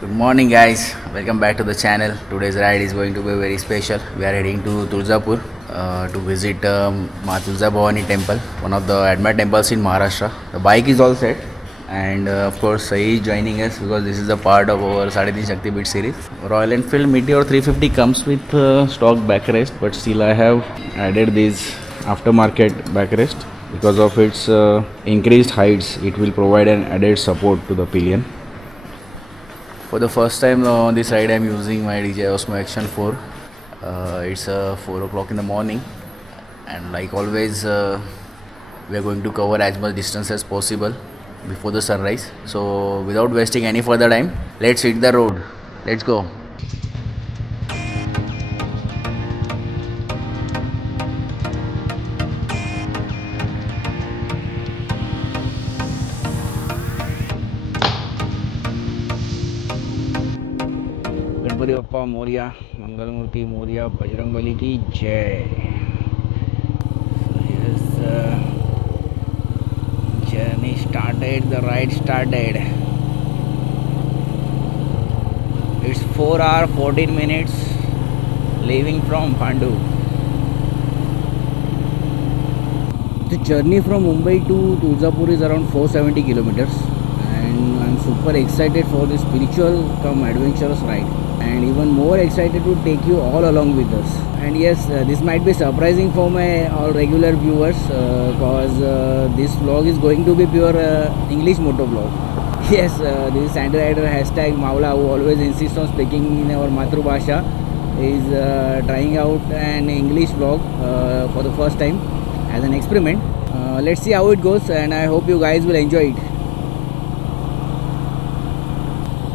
Good morning, guys. Welcome back to the channel. Today's ride is going to be very special. We are heading to Tulzapur to visit Ma Tulza Bhavani temple, one of the admired temples in Maharashtra. The bike is all set, and of course, Sahi is joining us because this is a part of our Sadhi Shakti Beat series. Royal Enfield Meteor 350 comes with stock backrest, but still I have added this aftermarket backrest because of its increased heights. It will provide an added support to the pillion. For the first time on this ride, I am using my DJI Osmo Action 4. It's 4 o'clock in the morning, and like always, we are going to cover as much distance as possible before the sunrise. So, without wasting any further time, let's hit the road. Let's go. Ganpati Bappa Moriya, मंगलमूर्ति Moriya, Bajrangbali की जय. Journey started, the ride started. It's 4 hours 14 minutes leaving from Bhandup. The journey from Mumbai to Tulzapur is around 470 kilometers, and I'm super excited for this spiritual come adventurous ride, and even more excited to take you all along with us. And yes, this might be surprising for my all regular viewers because this vlog is going to be pure English moto vlog. Yes, this is Sandy Rider hashtag Maula, who always insists on speaking in our Matrubhasha, is trying out an English vlog for the first time as an experiment. Let's see how it goes, and I hope you guys will enjoy it.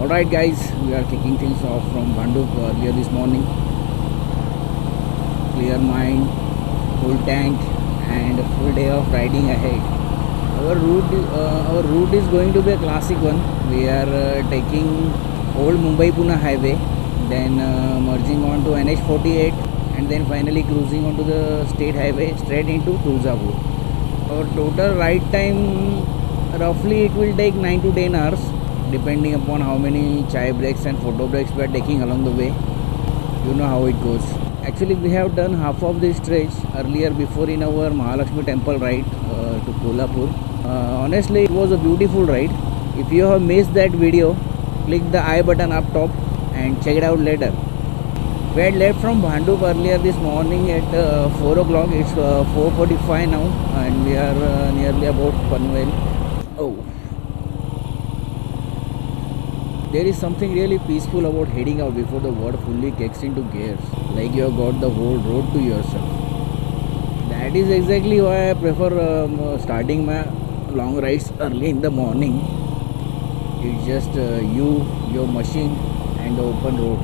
Alright guys, we are kicking things off from Bhandup earlier this morning. Clear mind, full tank, and a full day of riding ahead. Our route is going to be a classic one. We are taking old Mumbai-Pune highway, then merging on to NH48, and then finally cruising onto the state highway straight into Tulzapur. Our total ride time, roughly it will take 9 to 10 hours, depending upon how many chai breaks and photo breaks we are taking along the way. You know how it goes. Actually, we have done half of this stretch earlier before in our Mahalakshmi temple ride to Kolhapur. Honestly, it was a beautiful ride. If you have missed that video, click the I button up top and check it out later. We had left from Bhandup earlier this morning at 4 o'clock. It's 4:45 now, and we are nearly about Panvel. Oh. There is something really peaceful about heading out before the world fully kicks into gears, like you have got the whole road to yourself. That is exactly why I prefer starting my long rides early in the morning. It's just you, your machine, and the open road.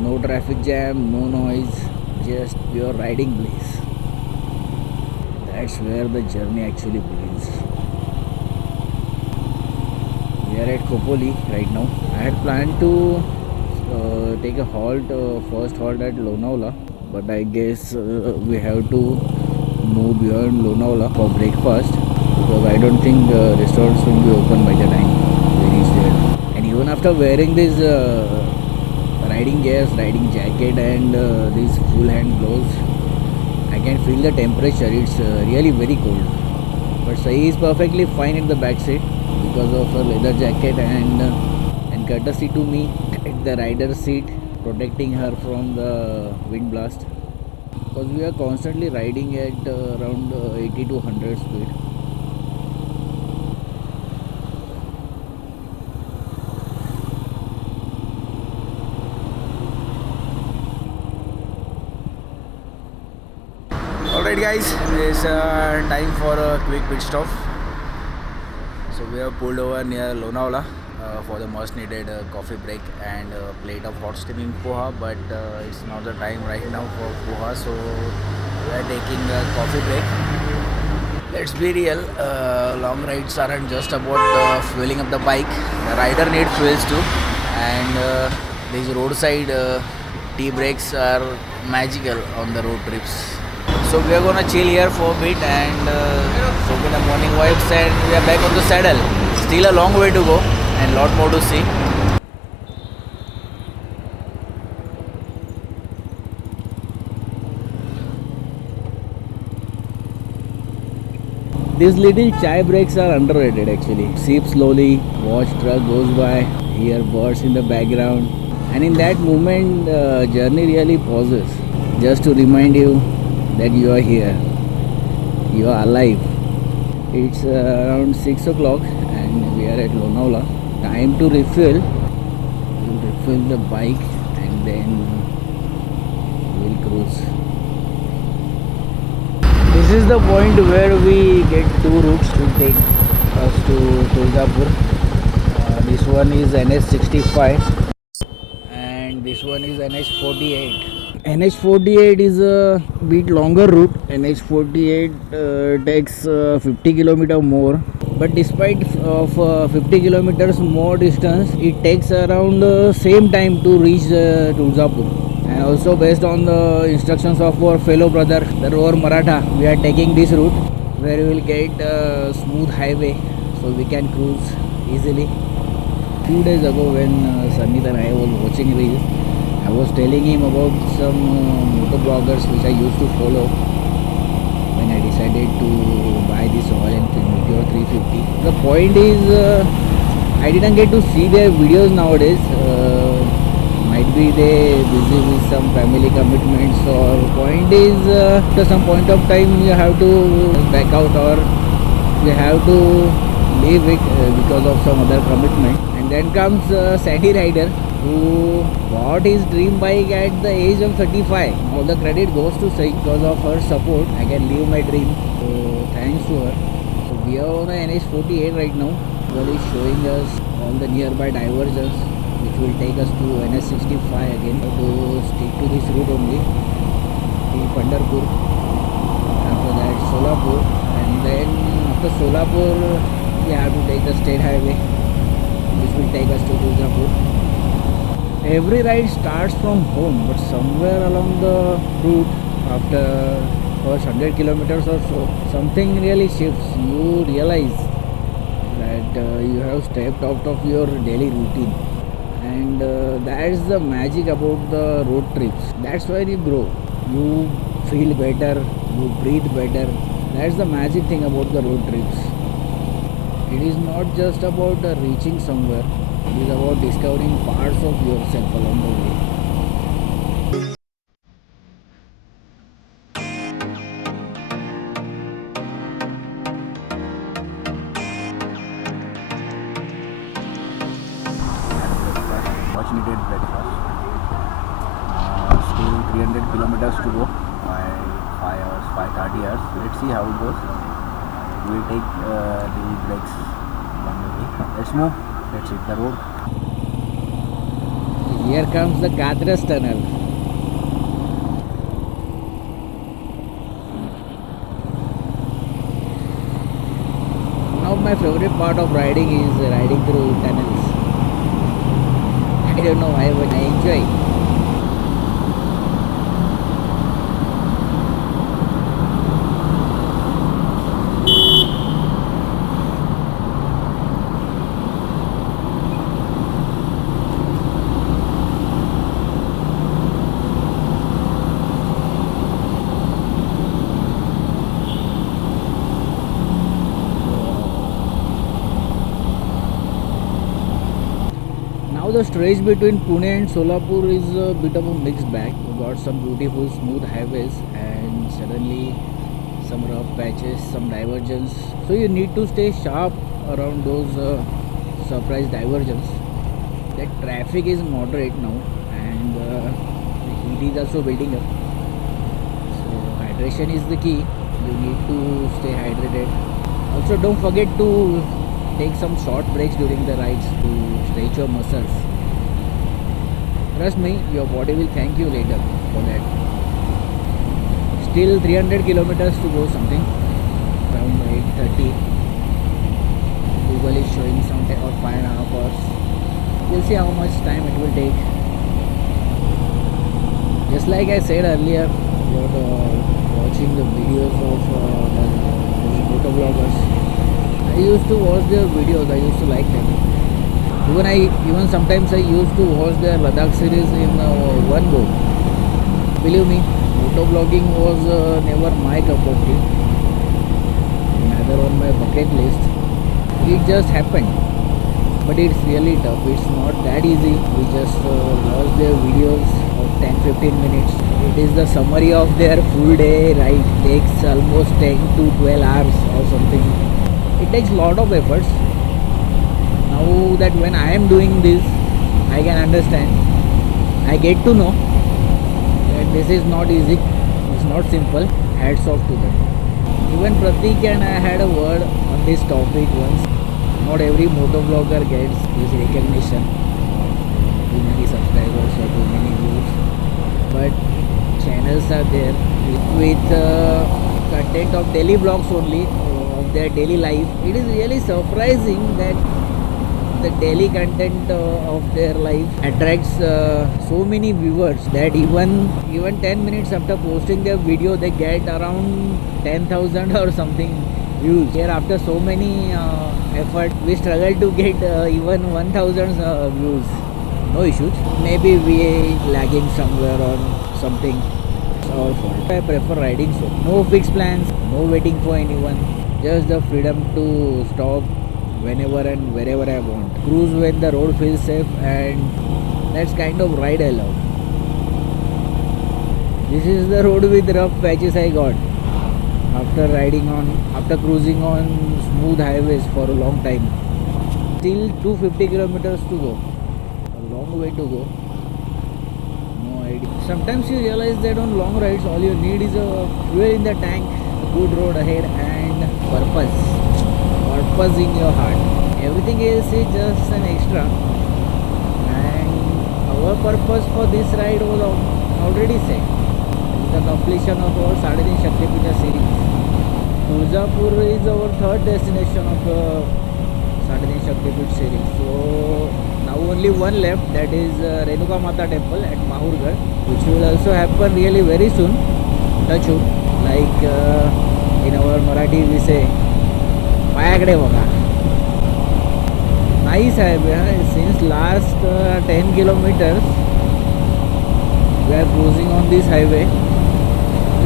No traffic jam, no noise, just pure riding bliss. That's where the journey actually begins. We are at Khopoli right now. I had planned to take a halt, first halt at Lonavala, but I guess we have to move beyond Lonavala for breakfast because I don't think restaurants will be open by the time we reach there. And even after wearing this riding gears, riding jacket, and these full hand gloves, I can feel the temperature. It's really very cold. But Sahi is perfectly fine in the back seat because of her leather jacket and courtesy to me at the rider's seat, protecting her from the wind blast. Because we are constantly riding at around 80 to 100 speed. Alright guys, it's time for a quick pit stop. So we have pulled over near Lonavala for the much needed coffee break and a plate of hot steaming poha, but it's not the time right now for poha, so we are taking a coffee break. Let's be real, long rides aren't just about fueling up the bike. The rider needs fuels too, and these roadside tea breaks are magical on the road trips. So we are gonna chill here for a bit and soak in the morning vibes, and we are back on the saddle. Still a long way to go and lot more to see. These little chai breaks are underrated actually. Sip slowly, watch truck goes by, hear birds in the background, and in that moment, journey really pauses, just to remind you that you are here, you are alive. It's around 6 o'clock, and we are at Lonavala. Time to refill. We'll refill the bike, and then we'll cruise. This is the point where we get two routes to take us to Tuljapur. This one is NH65 and this one is NH48. NH48 is a bit longer route. NH48 takes 50 kilometer more, but despite of 50 kilometers more distance, it takes around same time to reach Tuljapur. And also based on the instructions of our fellow brother, the rover Maratha, we are taking this route where we will get a smooth highway so we can cruise easily. 2 days ago when Sanit and I was watching reels, I was telling him about some motor bloggers which I used to follow when I decided to buy this Royal Enfield Meteor 350. The point is I didn't get to see their videos nowadays. Might be they busy with some family commitments, or point is at some point of time you have to back out or you have to leave it because of some other commitment. And then comes Sandy Rider, who bought his dream bike at the age of 35. All the credit goes to Sai because of her support. I can live my dream. So thanks to her. So we are on the NH48 right now. Well, is showing us all the nearby divergence, which will take us to NH65 again. To stick to this route only till Pandharpur. After that Solapur, and then after Solapur we have to take the state highway, which will take us to Tuljapur. Every ride starts from home, but somewhere along the route, after first 100 kilometers or so, something really shifts. You realize that you have stepped out of your daily routine, and that's the magic about the road trips. That's where you grow, you feel better, you breathe better. That's the magic thing about the road trips. It is not just about reaching somewhere, it is about discovering parts of yourself along the way. Much needed breakfast. Still 300 kilometers to go by 5 hours, 5:30 hours. Let's see how it goes. We'll take little breaks along the way. Let's move. Let's hit the road. Here comes the Kadras tunnel. One of my favorite part of riding is riding through tunnels. I don't know why, but I enjoy. Now the stretch between Pune and Solapur is a bit of a mixed bag. We got some beautiful smooth highways and suddenly some rough patches, some divergence. So you need to stay sharp around those surprise divergence. The traffic is moderate now, and the heat is also building up. So hydration is the key. You need to stay hydrated. Also don't forget to take some short breaks during the rides to stretch your muscles. Trust me, your body will thank you later for that. Still 300 kilometers to go something, around 8:30. Google is showing something or 5.5 hours. We'll see how much time it will take. Just like I said earlier, you're watching the videos of those motovloggers. I used to watch their videos, I used to like them. Even sometimes I used to watch their Ladakh series in one go. Believe me, motovlogging was never my cup of tea. rather on my bucket list. It just happened, but it's really tough. It's not that easy. We just watch their videos of 10-15 minutes. It is the summary of their full day ride. Takes almost 10 to 12 hours or something. It takes a lot of efforts. Now that when I am doing this, I can understand. I get to know that this is not easy. It's not simple. Hats off to them. Even Pratik and I had a word on this topic once. Not every motovlogger gets this recognition. Too many subscribers or too many views. But channels are there with content of daily vlogs only, of their daily life. It is really surprising that the daily content of their life attracts so many viewers that even 10 minutes after posting their video they get around 10,000 or something views. Here after so many effort we struggle to get even 1,000 views. No issues. Maybe we lagging somewhere or something. It's our fault. I prefer riding solo. No fixed plans, no waiting for anyone. Just the freedom to stop whenever and wherever I want. Cruise when the road feels safe, and that's kind of ride I love. This is the road with rough patches I got after cruising on smooth highways for a long time. Still 250 kilometers to go. A long way to go. No idea. Sometimes you realize that on long rides all you need is a fuel in the tank, a good road ahead, and purpose in your heart. Everything else is just an extra, and our purpose for this ride was already set. It's the completion of our Sadhini Shaktipita series. Tuljapur is our third destination of the Sadhini Shaktipita series. So now only one left, that is Renuka Mata temple at Mahurgarh, which will also happen really very soon. Touch wood. Like in our Marathi we say पायाकडे बघा. Nice highway. Since last 10 kilometers we are cruising on this highway.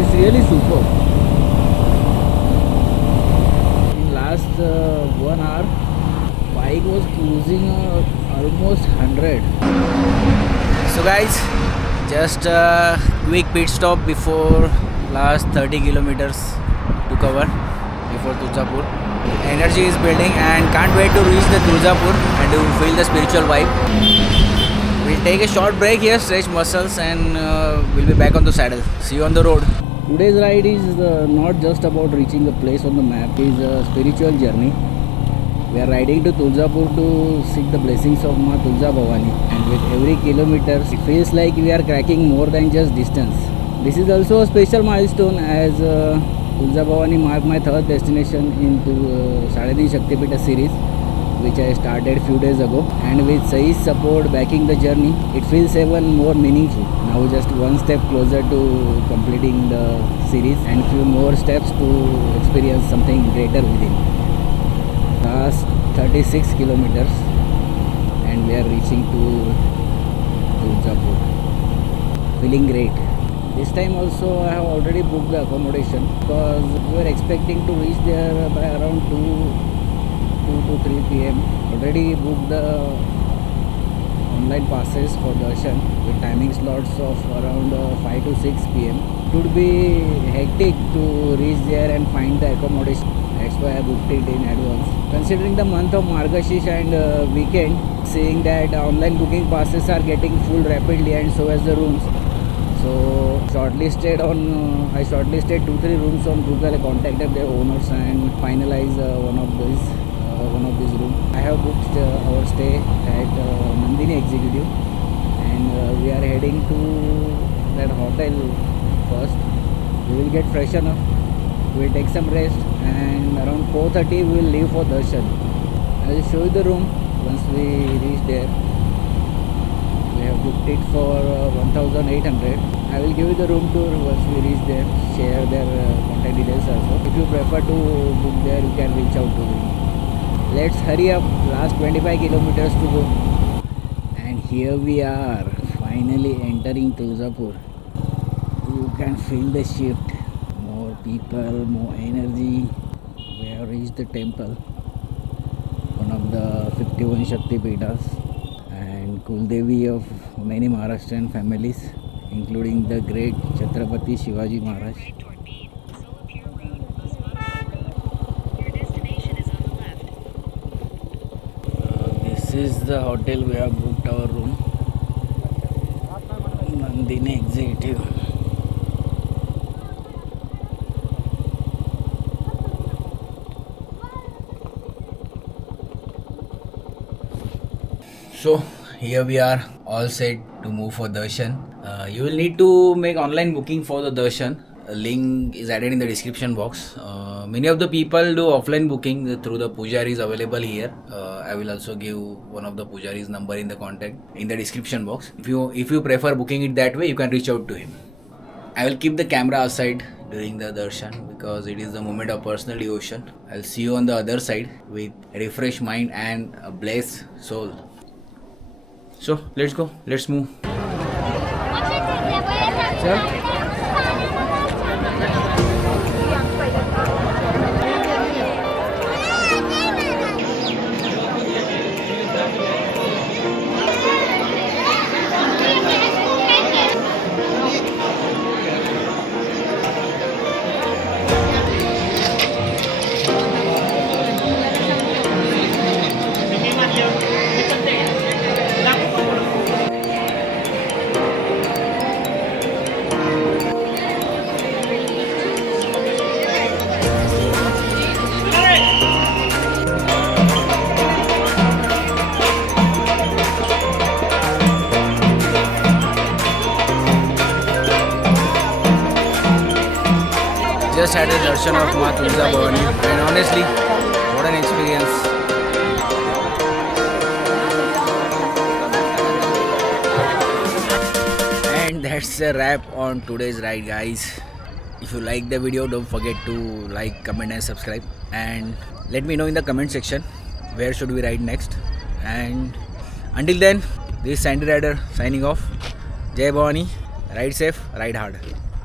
It's really super. In last 1 hour bike was cruising almost 100. So guys, just a quick pit stop before last 30 kilometers to cover before Tuljapur. Energy is building and can't wait to reach the Tuljapur and to feel the spiritual vibe. We'll take a short break here, stretch muscles, and we'll be back on the saddle. See you on the road. Today's ride is not just about reaching a place on the map. It is a spiritual journey. We are riding to Tuljapur to seek the blessings of Ma Tulja Bhavani, and with every kilometer it feels like we are cracking more than just distance. This is also a special milestone as Tulja Bhavani marked my third destination into Sadhini Shaktipita series, which I started few days ago, and with Sai's support backing the journey, it feels even more meaningful. Now just one step closer to completing the series and few more steps to experience something greater within. Last 36 kilometers and we are reaching to Tuljapur. Feeling great. This time also I have already booked the accommodation because we were expecting to reach there by around 2 to 3 p.m. Already booked the online passes for darshan with timing slots of around 5 to 6 p.m. It would be hectic to reach there and find the accommodation. That's why I booked it in advance. Considering the month of Margashish and weekend, seeing that online booking passes are getting full rapidly and so as the rooms. So I shortlisted 2-3 rooms on Google. I contacted their owners and finalized one of these rooms. I have booked our stay at Nandini Executive, and we are heading to that hotel first. We will get freshen up. We will take some rest, and around 4:30 we will leave for darshan. I will show you the room once we reach there. We have booked it for 1,800. I will give you the room tour once we reach there. Share their contact details also. If you prefer to book there, you can reach out to me. Let's hurry up. Last 25 kilometers to go. And here we are, finally entering Tuljapur. You can feel the shift. More people, more energy. We have reached the temple, one of the 51 Shakti Peethas and Kuldevi of many Maharashtrian families, including the great Chhatrapati Shivaji Maharaj. This is the hotel we have booked our room, Nandini Executive. So here we are all set to move for darshan. You will need to make online booking for the darshan. A link is added in the description box. Many of the people do offline booking through the pujaris available here. I will also give one of the pujaris number in the contact in the description box. If you prefer booking it that way, you can reach out to him. I will keep the camera aside during the darshan because it is the moment of personal devotion. I'll see you on the other side with refreshed mind and a blessed soul. So let's go, let's move. Just had a darshan of Maa Tulja Bhavani and honestly, what an experience. And that's a wrap on today's ride, guys. If you like the video, don't forget to like, comment and subscribe. And let me know in the comment section where should we ride next. And until then, this is Sandy Rider signing off. Jai Bhavani, ride safe, ride hard.